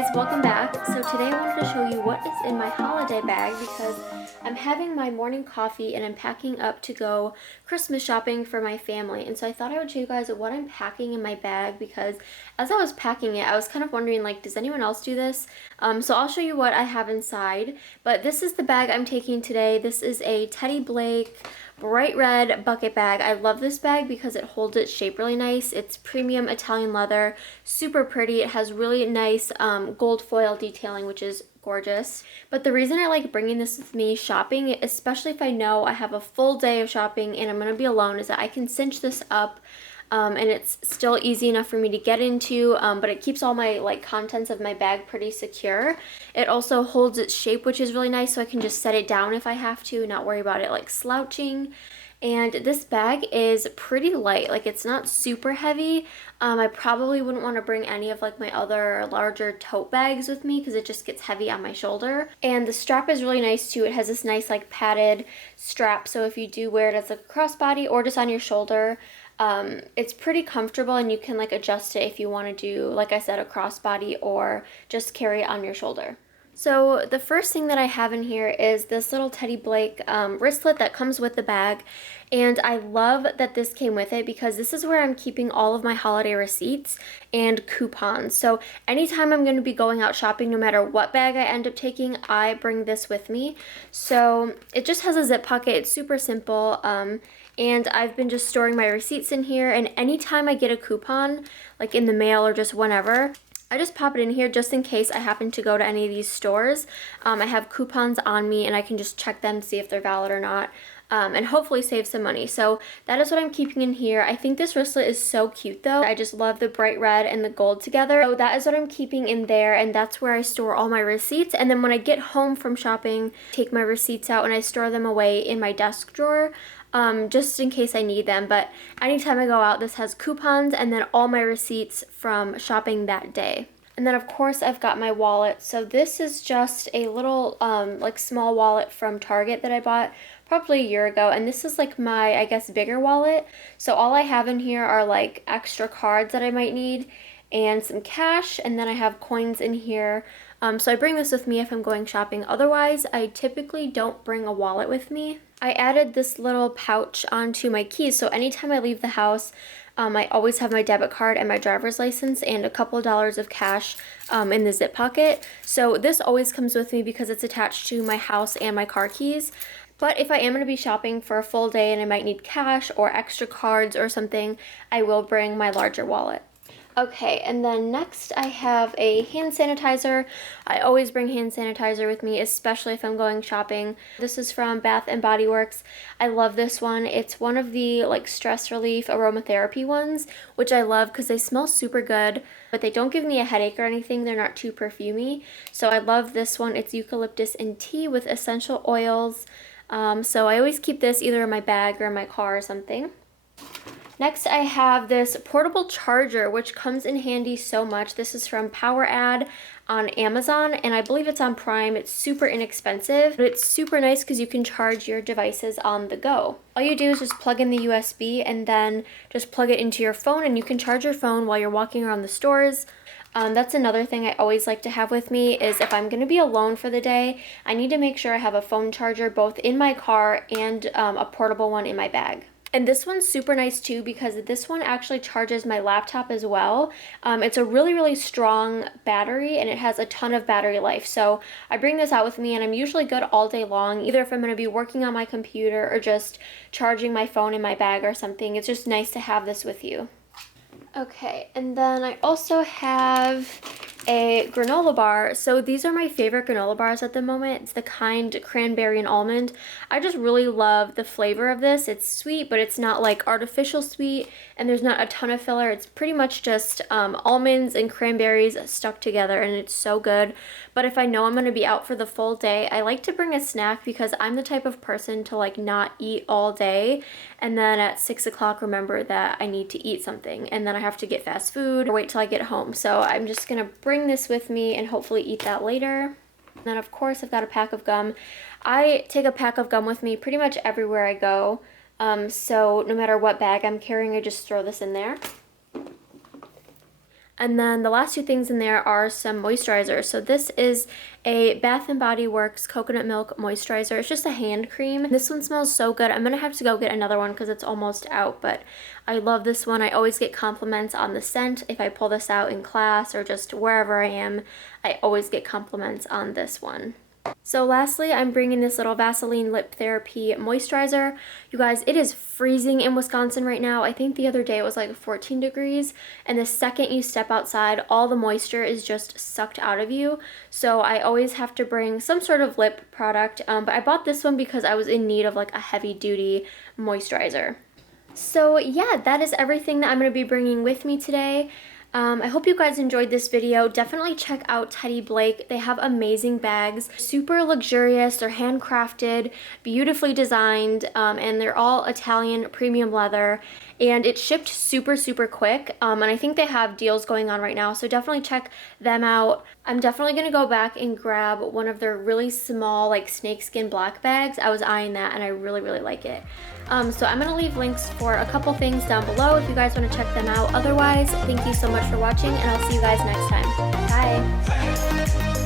guys, welcome back. So today I wanted to show you what is in my holiday bag because I'm having my morning coffee and I'm packing up to go Christmas shopping for my family. And so I thought I would show you guys what I'm packing in my bag because as I was packing it, I was kind of wondering, like, does anyone else do this? So I'll show you what I have inside. But this is the bag I'm taking today. This is a Teddy Blake bright red bucket bag. I love this bag because it holds its shape really nice. It's premium Italian leather, super pretty. It has really nice gold foil detailing, which is gorgeous. But the reason I like bringing this with me shopping, especially if I know I have a full day of shopping and I'm going to be alone, is that I can cinch this up. And it's still easy enough for me to get into, but it keeps all my contents of my bag pretty secure. It also holds its shape, which is really nice, so I can just set it down if I have to, not worry about it like slouching. And this bag is pretty light, like it's not super heavy. I probably wouldn't want to bring any of like my other larger tote bags with me because it just gets heavy on my shoulder. And the strap is really nice too. It has this nice like padded strap, so if you do wear it as a crossbody or just on your shoulder, it's pretty comfortable and you can like adjust it if you want to do, like I said, a crossbody or just carry it on your shoulder. So the first thing that I have in here is this little Teddy Blake wristlet that comes with the bag, and I love that this came with it because this is where I'm keeping all of my holiday receipts and coupons. So anytime I'm going to be going out shopping, no matter what bag I end up taking, I bring this with me. So it just has a zip pocket. It's super simple. And I've been just storing my receipts in here, and anytime I get a coupon, like in the mail or just whenever, I just pop it in here just in case I happen to go to any of these stores. I have coupons on me and I can just check them to see if they're valid or not, and hopefully save some money. So that is what I'm keeping in here. I think this wristlet is so cute though. I just love the bright red and the gold together. So that is what I'm keeping in there, and that's where I store all my receipts. And then when I get home from shopping, take my receipts out and I store them away in my desk drawer. Just in case I need them. But anytime I go out, this has coupons and then all my receipts from shopping that day. And then of course I've got my wallet. So this is just a little like small wallet from Target that I bought probably a year ago, and this is like my, I guess, bigger wallet. So all I have in here are like extra cards that I might need and some cash, and then I have coins in here. So I bring this with me if I'm going shopping. Otherwise, I typically don't bring a wallet with me. I added this little pouch onto my keys, so anytime I leave the house, I always have my debit card and my driver's license and a couple dollars of cash in the zip pocket. So this always comes with me because it's attached to my house and my car keys. But if I am going to be shopping for a full day and I might need cash or extra cards or something, I will bring my larger wallet. Okay, and then next I have a hand sanitizer. I always bring hand sanitizer with me, especially if I'm going shopping. This is from Bath and Body Works. I love this one. It's one of the like stress relief aromatherapy ones, which I love because they smell super good, but they don't give me a headache or anything. They're not too perfumey. So I love this one. It's eucalyptus and tea with essential oils. So I always keep this either in my bag or in my car or something. Next, I have this portable charger, which comes in handy so much. This is from PowerAd on Amazon, and I believe it's on Prime. It's super inexpensive, but it's super nice because you can charge your devices on the go. All you do is just plug in the USB and then just plug it into your phone, and you can charge your phone while you're walking around the stores. That's another thing I always like to have with me is if I'm going to be alone for the day, I need to make sure I have a phone charger both in my car and a portable one in my bag. And this one's super nice too because this one actually charges my laptop as well. It's a really, really strong battery and it has a ton of battery life. So I bring this out with me and I'm usually good all day long, either if I'm going to be working on my computer or just charging my phone in my bag or something. It's just nice to have this with you. Okay, and then I also have a granola bar. So these are my favorite granola bars at the moment. It's the kind cranberry and almond. I just really love the flavor of this. It's sweet, but it's not like artificial sweet, and there's not a ton of filler. It's pretty much just almonds and cranberries stuck together, and it's so good. But if I know I'm going to be out for the full day, I like to bring a snack because I'm the type of person to like not eat all day, and then at 6 o'clock remember that I need to eat something, and then I have to get fast food or wait till I get home. So I'm just going to bring this with me and hopefully eat that later. And then of course I've got a pack of gum. I take a pack of gum with me pretty much everywhere I go. So no matter what bag I'm carrying, I just throw this in there. And then the last two things in there are some moisturizer. So this is a Bath & Body Works coconut milk moisturizer. It's just a hand cream. This one smells so good. I'm gonna have to go get another one because it's almost out, but I love this one. I always get compliments on the scent. If I pull this out in class or just wherever I am, I always get compliments on this one. So lastly, I'm bringing this little Vaseline Lip Therapy moisturizer. You guys, it is freezing in Wisconsin right now. I think the other day it was like 14 degrees, and the second you step outside, all the moisture is just sucked out of you. So I always have to bring some sort of lip product, but I bought this one because I was in need of like a heavy duty moisturizer. So yeah, that is everything that I'm going to be bringing with me today. I hope you guys enjoyed this video. Definitely check out Teddy Blake. They have amazing bags, super luxurious, they're handcrafted, beautifully designed, and they're all Italian premium leather, and it shipped super quick, and I think they have deals going on right now, so definitely check them out. I'm definitely gonna go back and grab one of their really small like snakeskin black bags. I was eyeing that and I really like it. So I'm gonna leave links for a couple things down below if you guys want to check them out. Otherwise, thank you so much for watching, and I'll see you guys next time. Bye!